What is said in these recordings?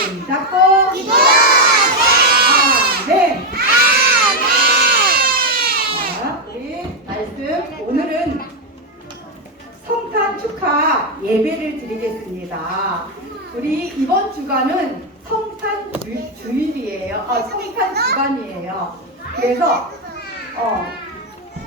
손 잡고 아멘. 자, 우리 말씀 오늘은 성탄 축하 예배를 드리겠습니다. 우리 이번 주간은 성탄 주, 주일이에요. 어, 성탄 주간이에요. 그래서 어,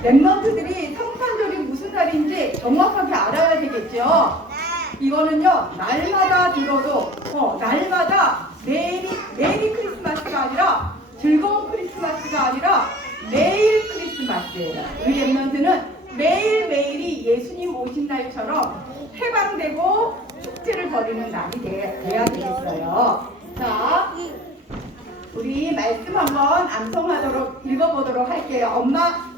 랩런트들이 성탄절이 무슨 날인지 정확하게 알아야 되겠죠. 이거는요 날마다 들어도 어, 날마다 메리 메리 크리스마스가 아니라 즐거운 크리스마스가 아니라 매일 크리스마스예요. 우리 랩런트는 매일 매일이 예수님 오신 날처럼 해방되고 축제를 벌이는 날이 돼, 돼야 되겠어요. 자, 우리 말씀 한번 암송하도록 읽어보도록 할게요. 엄마,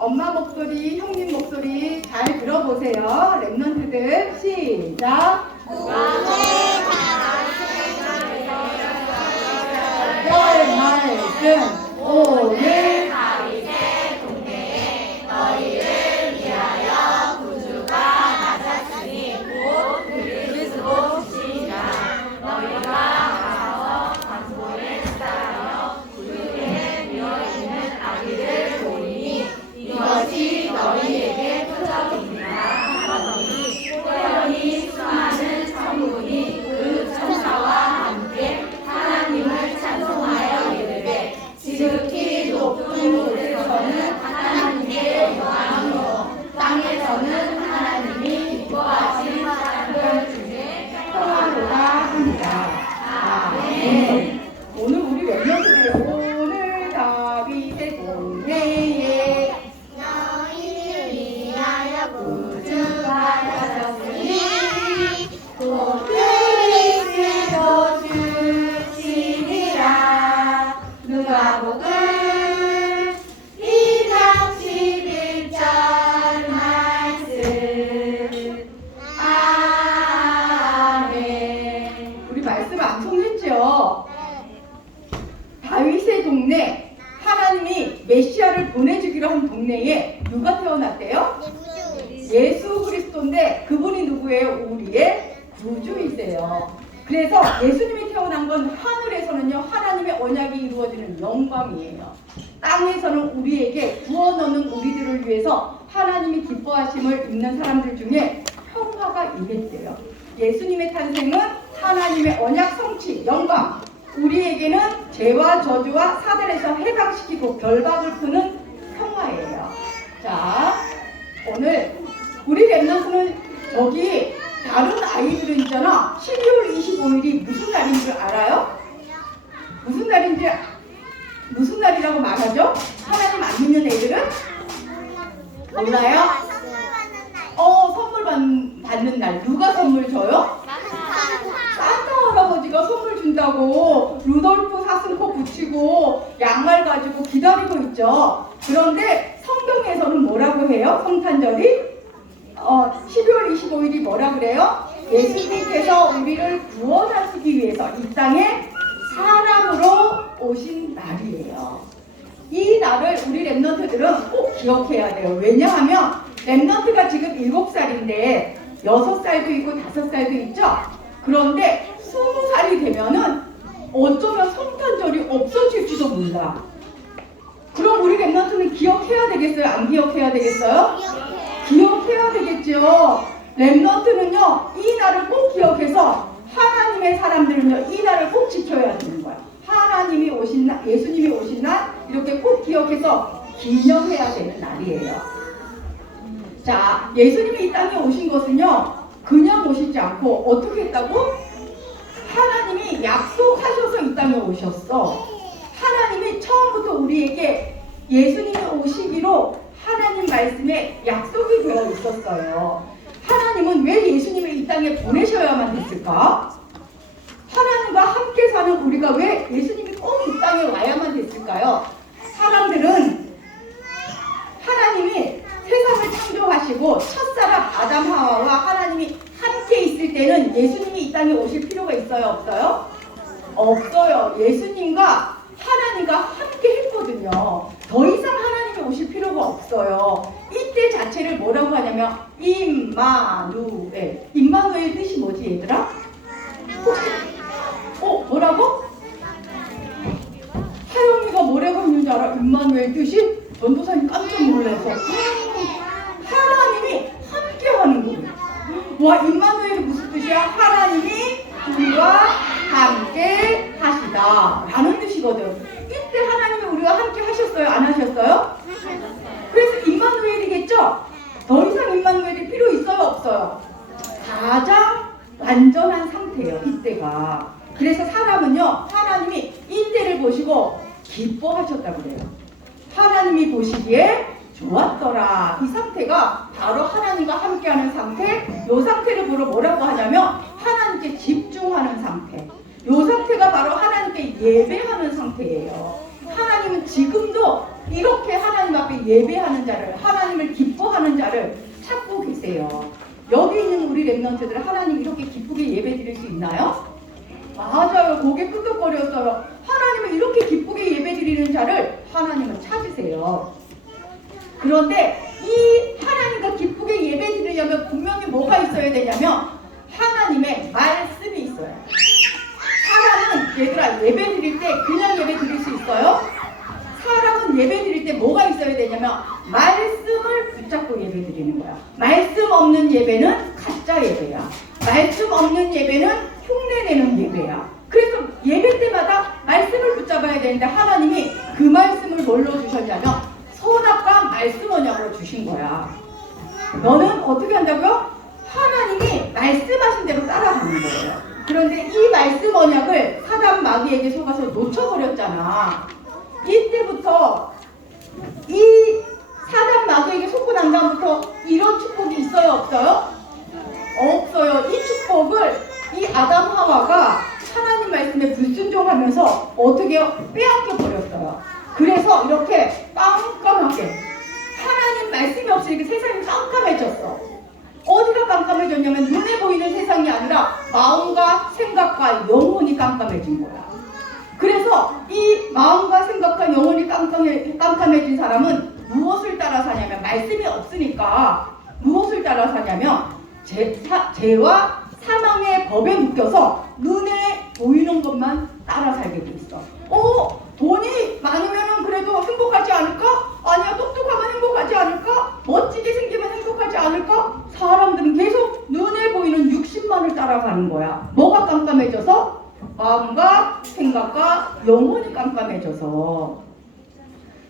엄마 목소리, 형님 목소리 잘 들어보세요. 랩런트들 시작. 별 말씀 오늘 누가 태어났대요? 예수 그리스도인데 그분이 누구예요? 우리의 구주이세요. 그래서 예수님이 태어난 건 하늘에서는요 하나님의 언약이 이루어지는 영광이에요. 땅에서는 우리에게 구원 얻는 우리들을 위해서 하나님이 기뻐하심을 입는 사람들 중에 평화가 임했대요. 예수님의 탄생은 하나님의 언약 성취, 영광. 우리에게는 죄와 저주와 사단에서 해방시키고 결박을 푸는 평화예요. 자, 오늘 우리 랩런트는 저기 다른 아이들은 있잖아. 12월 25일이 무슨 날인 줄 알아요? 무슨 날인지 무슨 날이라고 말하죠? 하나님 안 믿는 애들은 몰라요? 어 선물 받, 받는 날 누가 선물 줘요? 산타 할아버지가 선물 준다고 루돌프 사슴코 붙이고 양말 가지고 기다리고 있죠. 그런데 성경에서는 뭐라고 해요? 성탄절이? 어, 12월 25일이 뭐라 그래요? 예수님께서 우리를 구원하시기 위해서 이 땅에 사람으로 오신 날이에요. 이 날을 우리 랩런트들은 꼭 기억해야 돼요. 왜냐하면 랩런트가 지금 7살인데 6살도 있고 5살도 있죠? 그런데 20살이 되면은 어쩌면 성탄절이 없어질지도 몰라. 그럼 우리 랩런트는 기억해야 되겠어요? 안 기억해야 되겠어요? 기억해야 되겠죠. 랩런트는요, 이 날을 꼭 기억해서 하나님의 사람들은요, 이 날을 꼭 지켜야 되는 거야. 하나님이 오신 날, 예수님이 오신 날, 이렇게 꼭 기억해서 기념해야 되는 날이에요. 자, 예수님이 이 땅에 오신 것은요, 그냥 오시지 않고 어떻게 했다고? 하나님이 약속하셔서 이 땅에 오셨어. 처음부터 우리에게 예수님이 오시기로 하나님 말씀에 약속이 되어 있었어요. 하나님은 왜 예수님을 이 땅에 보내셔야만 됐을까? 하나님과 함께 사는 우리가 왜 예수님이 꼭 이 땅에 와야만 됐을까요? 사람들은 하나님이 세상을 창조하시고 첫사람 아담 하와와 하나님이 함께 있을 때는 예수님이 이 땅에 오실 필요가 있어요, 없어요? 없어요. 예수님과 하나님과 함께 했거든요. 더 이상 하나님이 오실 필요가 없어요. 이때 자체를 뭐라고 하냐면 임마누엘. 임마누엘 뜻이 뭐지 얘들아? 혹시 어 뭐라고? 하영이가 뭐라고 했는지 알아? 임마누엘 뜻이? 전도사님 깜짝 놀라서 하나님이 함께 하는 거예요. 와 임마누엘이 무슨 뜻이야? 하나님이 우리와 함께 하시다 라는 뜻 이거든. 이때 하나님이 우리와 함께 하셨어요? 안 하셨어요? 그래서 임마누엘이겠죠? 더 이상 임마누엘이 필요 있어요? 없어요? 가장 완전한 상태예요. 이때가. 그래서 사람은요. 하나님이 이때를 보시고 기뻐하셨다고 그래요. 하나님이 보시기에 좋았더라. 이 상태가 바로 하나님과 함께하는 상태. 이 상태를 보러 뭐라고 하냐면 하나님께 집중하는 상태. 이 상태가 바로 하나님께 예배하는 상태예요. 하나님은 지금도 이렇게 하나님 앞에 예배하는 자를 하나님을 기뻐하는 자를 찾고 계세요. 여기 있는 우리 랩런트들 하나님 이렇게 기쁘게 예배 드릴 수 있나요? 맞아요. 고개 끄덕거렸어요. 하나님을 이렇게 기쁘게 예배 드리는 자를 하나님은 찾으세요. 그런데 이 하나님과 기쁘게 예배 드리려면 분명히 뭐가 있어야 되냐면 하나님의 말씀이 있어요. 사람은 얘들아 예배 드릴 때 그냥 예배 드릴 수 있어요? 사람은 예배 드릴 때 뭐가 있어야 되냐면 말씀을 드리는 거야. 말씀 없는 예배는 가짜 예배야. 말씀 없는 예배는 예배야. 그래서 예배 때마다 말씀을 붙잡아야 되는데 하나님이 그 말씀을 뭘로 주셨냐면 선악과 말씀 언약으로 주신 거야. 너는 어떻게 한다고요? 하나님이 말씀하신 대로 따라가는 거예요. 그런데 이 말씀 언약을 사단 마귀에게 속아서 놓쳐버렸잖아. 이때부터 이 사단 마귀에게 속고 난 다음부터 이런 축복이 있어요 없어요? 없어요. 이 축복을 이 아담 하와가 하나님 말씀에 불순종하면서 어떻게 요 빼앗겨 버렸어요. 그래서 이렇게 깜깜하게 하나님 말씀이 없으니까 세상이 깜깜해졌어. 어디가 깜깜해졌냐면 눈에 보이는 세상이 아니라 마음과 생각과 영혼이 깜깜해진 거야. 그래서 이 마음과 생각과 영혼이 깜깜해, 깜깜해진 사람은 무엇을 따라 사냐면 말씀이 없으니까 무엇을 따라 사냐면 제, 사, 죄와 사망의 법에 묶여서 눈에 보이는 것만 따라 살게 돼 있어. 어? 돈이 많으면 그래도 행복하지 않을까? 아니야 똑똑하면 행복하지 않을까? 멋지게 생기면 행복하지 않을까? 사람들은 계속 눈에 보이는 60만을 따라가는 거야. 뭐가 깜깜해져서? 마음과 생각과 영혼이 깜깜해져서.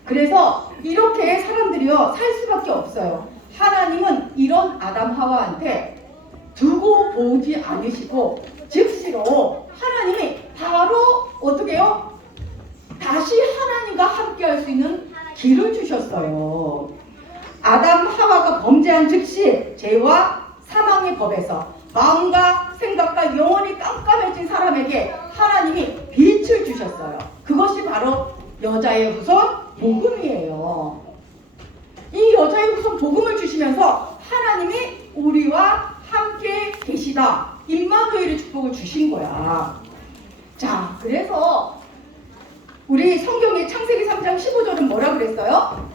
그래서 이렇게 사람들이요 살 수밖에 없어요. 하나님은 이런 아담 하와한테 두고 보지 않으시고 즉시로 하나님이 바로 어떻게요? 다시 하나님과 함께 할 수 있는 길을 주셨어요. 아담 하와가 범죄한 즉시 죄와 사망의 법에서 마음과 생각과 영혼이 깜깜해진 사람에게 하나님이 빛을 주셨어요. 그것이 바로 여자의 후손 복음이에요. 이 여자의 후손 복음을 주시면서 하나님이 우리와 함께 계시다. 임마누엘의 축복을 주신 거야. 자, 그래서 우리 성경의 창세기 3장 15절은 뭐라 그랬어요?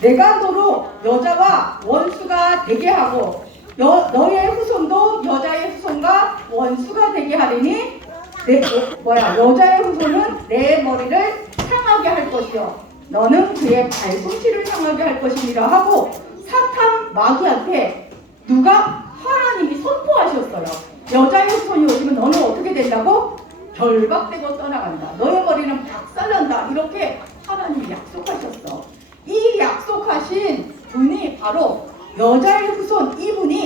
내가 너로 여자와 원수가 되게 하고 여, 너의 후손도 여자의 후손과 원수가 되게 하리니 내, 어, 뭐야 여자의 후손은 내 머리를 상하게 할 것이요. 너는 그의 발꿈치를 상하게 할 것이니라 하고 사탄 마귀한테 누가 하나님이 선포하셨어요. 여자의 후손이 오시면 너는 어떻게 된다고? 결박되고 떠나간다. 너의 머리는 박살난다. 이렇게 하나님이 약속하셨어. 이 약속하신 분이 바로 여자의 후손 이분이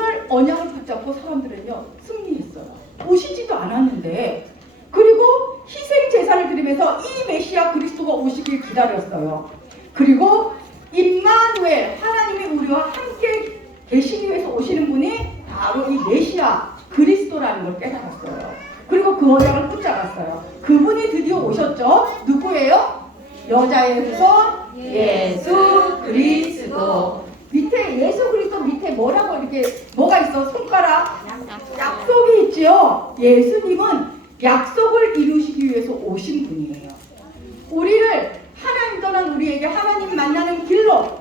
이분을 언약을 붙잡고 사람들은요 승리했어요. 오시지도 않았는데 그리고 희생 제사를 드리면서 이 메시아 그리스도가 오시길 기다렸어요. 그리고 임마누엘 하나님이 우리와 함께 계시기 위해서 오시는 분이 바로 이 메시아 그리스도라는 걸 깨달았어요. 그리고 그 언약을 붙잡았어요. 그분이 드디어 오셨죠. 누구예요? 여자의 후손 예수 그리스도 밑에 예수 그리스도 밑에 이렇게 뭐가 있어? 손가락. 약속이 있지요. 예수님은 약속을 이루시기 위해서 오신 분이에요. 우리를 하나님 떠난 우리에게 하나님 만나는 길로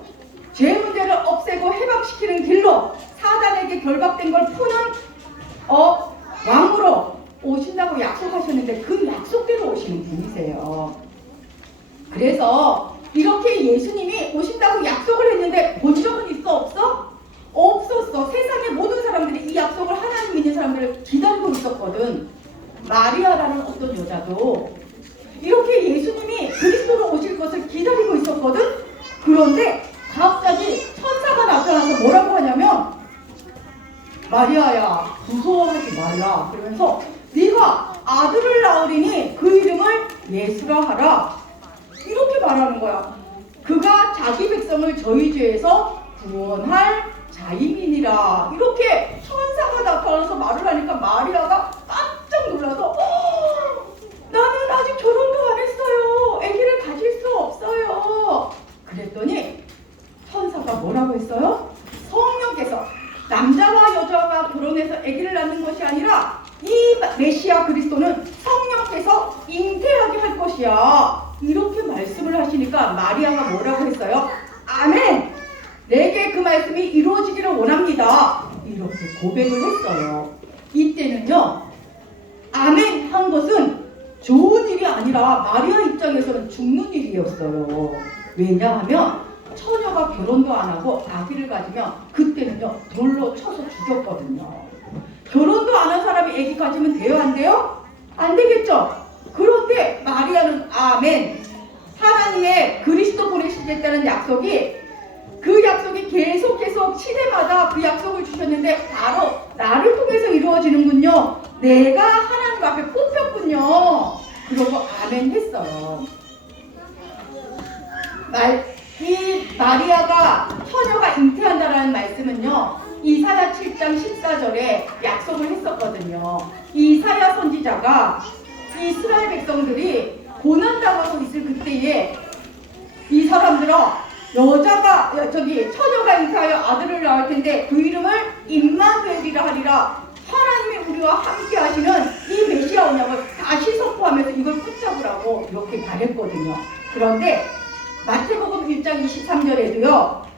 죄 문제를 없애고 해방시키는 길로 사단에게 결박된 걸 푸는 어 왕으로 오신다고 약속하셨는데 그 약속대로 오시는 분이세요. 그래서 이렇게 예수님이 오신다고 약속을 했는데 본 적은 있어 없어? 없었어. 세상의 모든 사람들이 이 약속을 하나님 믿는 사람들을 기다리고 있었거든. 마리아라는 어떤 여자도 이렇게 예수님이 그리스도로 오실 것을 기다리고 있었거든. 그런데 갑자기 천사가 나타나서 뭐라고 하냐면 마리아야 무서워하지 말라 그러면서 네가 아들을 낳으리니 그 이름을 예수라 하라 이렇게 말하는 거야. 그가 자기 백성을 저희 죄에서 구원할 자임이니라. 이렇게 천사가 나타나서 말을 하니까 마리아가 깜짝 놀라서 "어, 나는 아직 결혼도 안 했어요. 아기를 가질 수 없어요. 그랬더니 천사가 뭐라고 했어요? 성령께서 남자와 여자가 결혼해서 아기를 낳는 것이 아니라 이 메시아 그리스도는 성령께서 잉태하게 할 것이야. 이렇게 말씀을 하시니까 마리아가 뭐라고 했어요? 아멘! 내게 그 말씀이 이루어지기를 원합니다. 이렇게 고백을 했어요. 이때는요, 아멘 한 것은 좋은 일이 아니라 마리아 입장에서는 죽는 일이었어요. 왜냐하면 처녀가 결혼도 안 하고 아기를 가지면 그때는요 돌로 쳐서 죽였거든요. 결혼도 안 한 사람이 아기 가지면 돼요 안 돼요? 안 되겠죠. 그런데 마리아는 아멘 하나님의 그리스도 보내시겠다는 약속이 그 약속이 계속 계속 시대마다 그 약속을 주셨는데 바로 나를 통해서 이루어지는군요. 내가 하나님 앞에 뽑혔군요. 그러고 아멘 했어요. 말, 이 마리아가 처녀가 잉태한다라는 말씀은요. 이사야 7장 14절에 약속을 했었거든요. 이사야 선지자가 이스라엘 백성들이 고난당하고 있을 그때에 이 사람들아 여자가 여- 저기 처녀가 잉태하여 아들을 낳을 텐데 그 이름을 임마누엘이라 하리라 하나님이 우리와 함께 하시는 이 메시아 언약을 다시 선포하면서 이걸 붙잡으라고 이렇게 말했거든요. 그런데 마태복음 1장 23절에도요.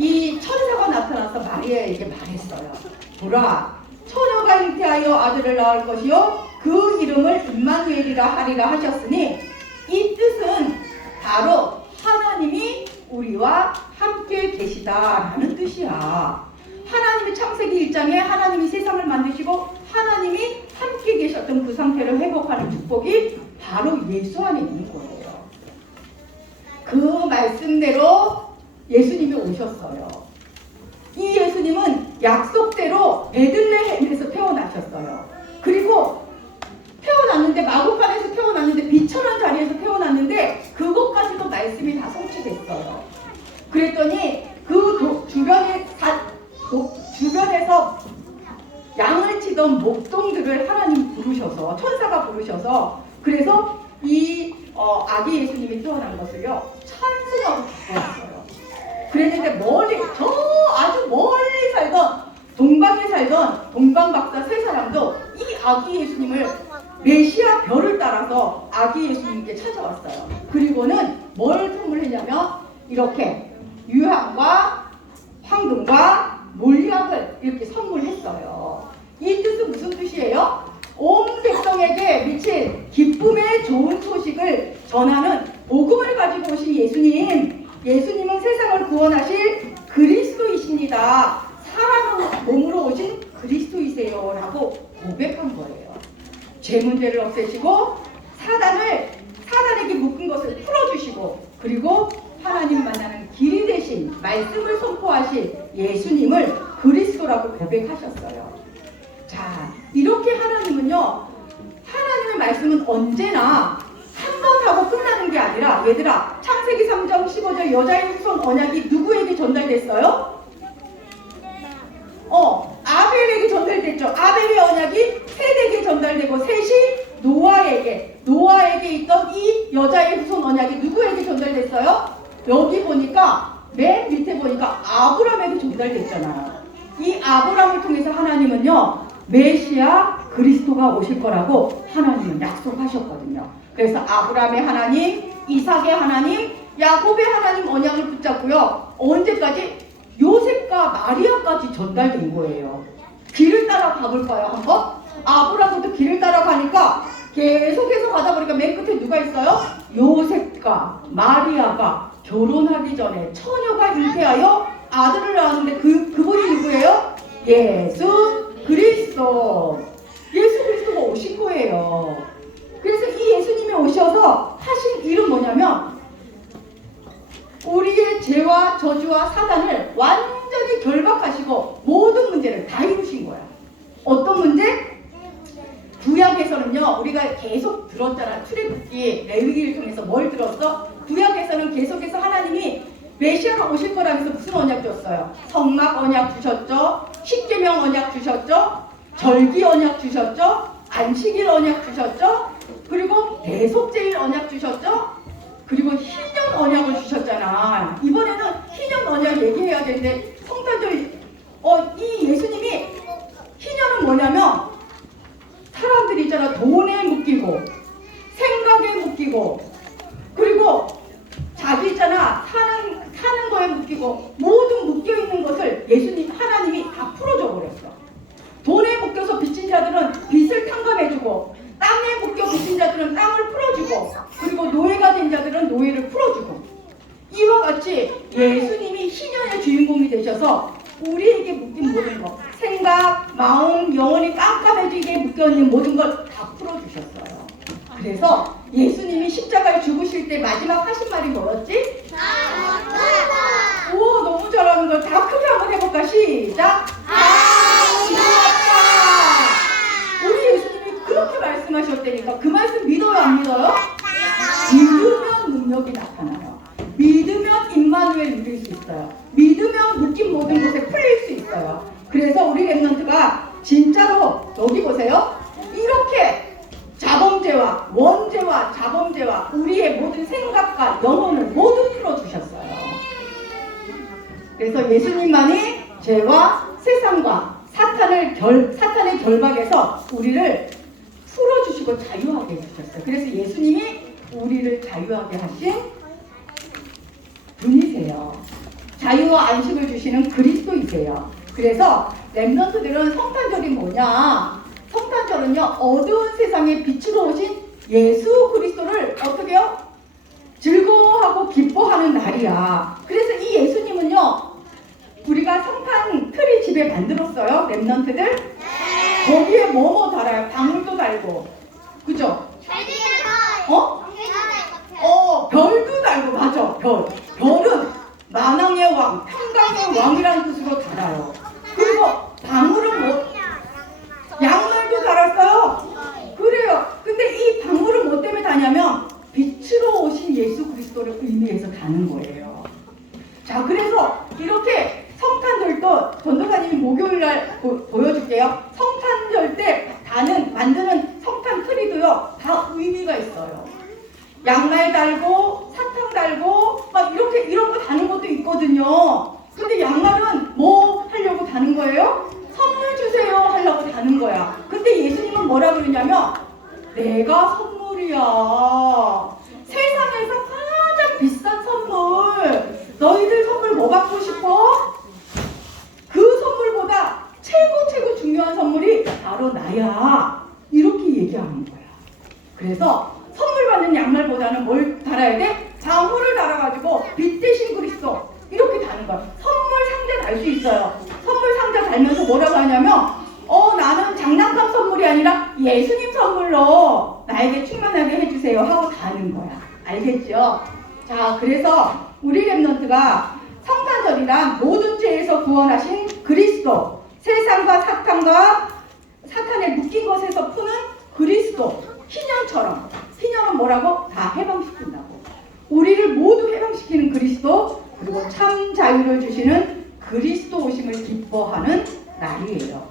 이 천사가 나타나서 마리아에게 말했어요. 보라, 처녀가 잉태하여 아들을 낳을 것이요. 그 이름을 임마누엘이라 하리라 하셨으니 이 뜻은 바로 하나님이 우리와 함께 계시다라는 뜻이야. 하나님의 창세기 1장에 하나님이 세상을 만드시고 하나님이 함께 계셨던 그 상태를 회복하는 축복이 바로 예수 안에 있는 거예요. 그 말씀대로 예수님이 오셨어요. 이 예수님은 약속대로 베들레헴에서 태어나셨어요. 그리고 태어났는데 마구간에서 태어났는데 비천한 자리에서 태어났는데 그것까지도 말씀이 다 성취됐어요. 그랬더니 그 도- 주변에 다- 도- 주변에서 양을 치던 목동들을 하나님 부르셔서 천사가 부르셔서 그래서 이 어, 아기 예수님이 태어난 것을요 찬송하고 기뻐했어요. 그랬는데 멀리 저 아주 멀리 살던 동방에 살던 동방 박사 세 사람도 이 아기 예수님을 메시아 별을 따라서 아기 예수님께 찾아왔어요. 그리고는 뭘 선물했냐면 이렇게 유향과 황금과 몰약을 이렇게 선물했어요. 이 뜻은 무슨 뜻이에요? 온 백성에게 미친 기쁨의 좋은 소식을 전하는 복음을 가지고 오신 예수님. 예수님은 세상을 구원하실 그리스도이십니다. 사람 몸으로 오신 그리스도이세요. 라고 고백한 거예요. 죄 문제를 없애시고 사단을 사단에게 묶은 것을 풀어주시고 그리고 하나님 만나는 길이 되신 말씀을 선포하신 예수님을 그리스도라고 고백하셨어요. 자, 이렇게 하나님은요, 하나님의 말씀은 언제나 한 번 하고 끝나는 게 아니라, 얘들아, 창세기 3장 15절 여자의 후손 언약이 누구에게 전달됐어요? 어, 아벨에게 전달됐죠. 아벨의 언약이 셋에게 전달되고, 셋이 노아에게, 노아에게 있던 이 여자의 후손 언약이 누구에게 전달됐어요? 여기 보니까, 맨 밑에 보니까 아브람에게 전달됐잖아요. 이 아브람을 통해서 하나님은요, 메시아 그리스도가 오실 거라고 하나님은 약속하셨거든요. 그래서 아브라함의 하나님, 이삭의 하나님, 야곱의 하나님 언약을 붙잡고요. 언제까지? 요셉과 마리아까지 전달된 거예요. 길을 따라 가볼까요, 한번? 아브라함도 길을 따라 가니까 계속해서 가다 보니까 맨 끝에 누가 있어요? 요셉과 마리아가 결혼하기 전에 처녀가 잉태하여 아들을 낳았는데 그 그분이 누구예요? 예수 그리스도. 예수 그리스도가 오신 거예요. 그래서 이 예수님이 오셔서 하신 일은 뭐냐면 우리의 죄와 저주와 사단을 완전히 결박하시고 모든 문제를 다 이루신 거야. 어떤 문제? 구약에서는요, 우리가 계속 들었잖아. 출애굽기, 레위기를 통해서 뭘 들었어? 구약에서는 계속해서 하나님이 메시아가 오실 거라면서 무슨 언약 줬어요? 성막 언약 주셨죠? 십계명 언약 주셨죠? 절기 언약 주셨죠? 안식일 언약 주셨죠? 그리고 대속제일 언약 주셨죠? 그리고 희년 언약을 주셨잖아. 이번에는 희년 언약 얘기해야 되는데 성탄절 어, 이 예수님이 희년은 뭐냐면 사람들이 있잖아 돈에 묶이고 생각에 묶이고 그리고 자기 있잖아 사는 사는 거에 묶이고 모든 묶여 있는 것을 예수님 하나님이 다 풀어줘 버렸어. 돈에 묶여서 빚진 자들은 빚을 탕감해주고 땅에 묶여 빚진 자들은 땅을 풀어주고 그리고 노예가 된 자들은 노예를 풀어주고 이와 같이 예수님이 희년의 주인공이 되셔서 우리에게 묶인 모든 것 생각, 마음, 영혼이 깜깜해지게 걸 다 풀어주셨어요. 그래서 예수님이 십자가에 죽으실 때 마지막 하신 말이 뭐였지? 오 너무 잘하는 걸 다 크게 한번 해볼까? 시작! 우리 예수님이 그렇게 말씀하셨다니까 그 말씀 믿어요 안 믿어요? 믿으면 능력이 나타나요. 믿으면 임마누엘 누릴 수 있어요. 믿으면 묶인 모든 것에 풀릴 수 있어요. 그래서 우리 랩런트가 진짜로 여기 보세요. 이렇게 자범죄와 원죄와 자범죄와 우리의 모든 생각과 영혼을 모두 풀어주셨어요. 그래서 예수님만이 죄와 세상과 사탄을 결, 사탄의 결박에서 우리를 풀어주시고 자유하게 해주셨어요. 그래서 예수님이 우리를 자유하게 하신 분이세요. 자유와 안식을 주시는 그리스도이세요. 그래서 랩런트들은 성탄절이 뭐냐? 성탄절은요 어두운 세상에 빛으로 오신 예수 그리스도를 어떻게요? 즐거워하고 기뻐하는 날이야. 그래서 이 예수님은요 우리가 성탄 트리 집에 만들었어요 랩런트들 거기에 뭐뭐 달아요? 방울도 달고 그죠? 어? 어, 별도 달고 맞아. 별. 별은 만왕의 왕, 평강의 왕이라는 뜻으로 달아요. 그리고 방울은 뭐? 양말도 달았어요. 그래요. 근데 이 방울은 뭐 때문에 다냐면 빛으로 오신 예수 그리스도를 의미해서 다는 거예요. 자, 그래서 이렇게 성탄절도 전도사님이 목요일 날 보, 보여줄게요. 성탄절 때 다는 만드는 성탄 트리도요 다 의미가 있어요. 양말 달고 사탕 달고 막 이렇게 이런 거 다는 것도 있거든요. 근데 양말은 뭐 하려고 다는 거예요? 선물 주세요 하려고 다는 거야. 근데 예수님은 뭐라 그러냐면 내가 선물이야. 세상에서 가장 비싼 선물. 너희들 선물 뭐 받고 싶어? 그 선물보다 최고 최고 중요한 선물이 바로 나야. 이렇게 얘기하는 거야. 그래서 선물 받는 양말보다는 뭘 달아야 돼? 방울을 달아가지고 빛 대신 그리스도 이렇게 다는 거야. 선물 상자 달 수 있어요. 선물 상자 달면서 뭐라고 하냐면 어 나는 장난감 선물이 아니라 예수님 선물로 나에게 충만하게 해주세요 하고 다는 거야. 알겠죠? 자 그래서 우리 랩런트가 성탄절이란 모든 죄에서 구원하신 그리스도 세상과 사탄과 사탄의 묶인 것에서 푸는 그리스도 희년처럼 희년은 뭐라고? 다 해방시킨다고 우리를 모두 해방시키는 그리스도 그리고 참 자유를 주시는 그리스도 오심을 기뻐하는 날이에요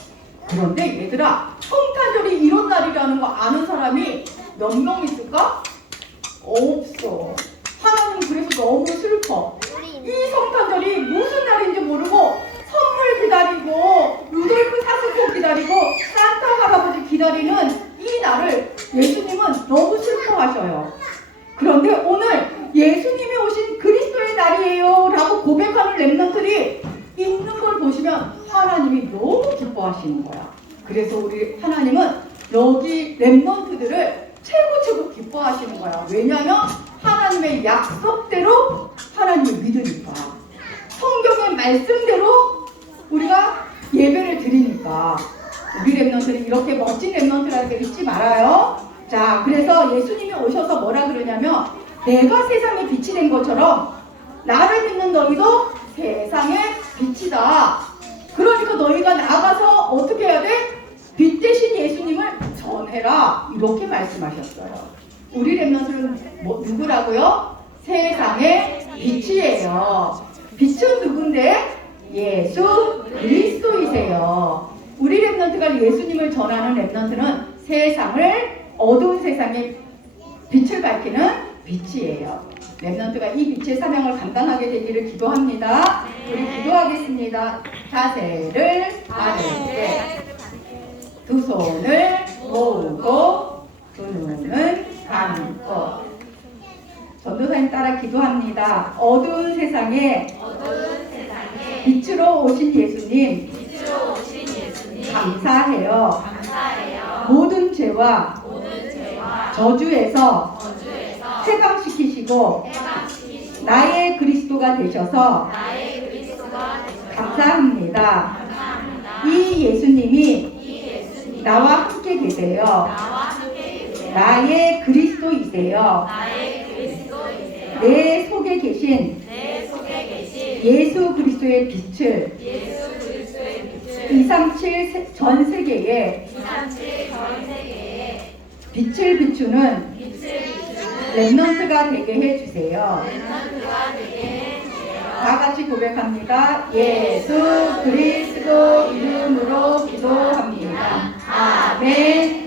그런데 얘들아 성탄절이 이런 날이라는 거 아는 사람이 몇명있을까? 없어 하나님 그래서 너무 슬퍼 이 성탄절이 무슨 날인지 모르고 선물 기다리고 루돌프 사슴코 기다리고 산타 할아버지 기다리는 이 날을 예수님은 너무 슬퍼하셔요. 그런데 오늘 예수님이 오신 그리스도의 날이에요 라고 고백하는 랩런트들이 있는 걸 보시면 하나님이 기뻐하시는 거야. 그래서 우리 하나님은 여기 랩런트들을 최고 최고 기뻐하시는 거야. 왜냐하면 하나님의 약속대로 하나님을 믿으니까. 성경의 말씀대로 우리가 예배를 드리니까. 우리 랩런트는 이렇게 멋진 랩런트라는 게 잊지 말아요. 자, 그래서 예수님이 오셔서 뭐라 그러냐면 내가 세상의 빛이 된 것처럼 나를 믿는 너희도 세상의 빛이다. 그러니까 너희가 나가서 어떻게 해야 돼? 빛 대신 예수님을 전해라. 이렇게 말씀하셨어요. 우리 랩런트는 뭐, 누구라고요? 세상의 빛이에요. 빛은 누군데? 예수 그리스도이세요. 우리 랩런트가 예수님을 전하는 랩런트는 세상을 어두운 세상에 빛을 밝히는 빛이에요. 랩런트가 이 빛의 사명을 감당하게 되기를 기도합니다. 우리 기도하겠습니다. 자세를 바르게 두 손을 모으고 두 눈은 감고 전도사님 따라 기도합니다. 어두운 세상에 빛으로 오신 예수님 감사해요. 모든 죄와 저주에서 해방시키 시고 해방시키시고 나의 그리스도가 되셔서 감사합니다. 이 예수님이 나와 함께 계세요. 나의 그리스도이세요. 내 속에 계신 예수 그리스도의 빛을 예수 그리스도의 빛을 237전 세계에 237 전 세계에 빛을 비추는 빛을 비추는 랩넌트가 되게 해주세요. 렘넌트가 되게 해주세요. 다 같이 고백합니다. 예수 그리스도 이름으로 기도합니다. 아멘.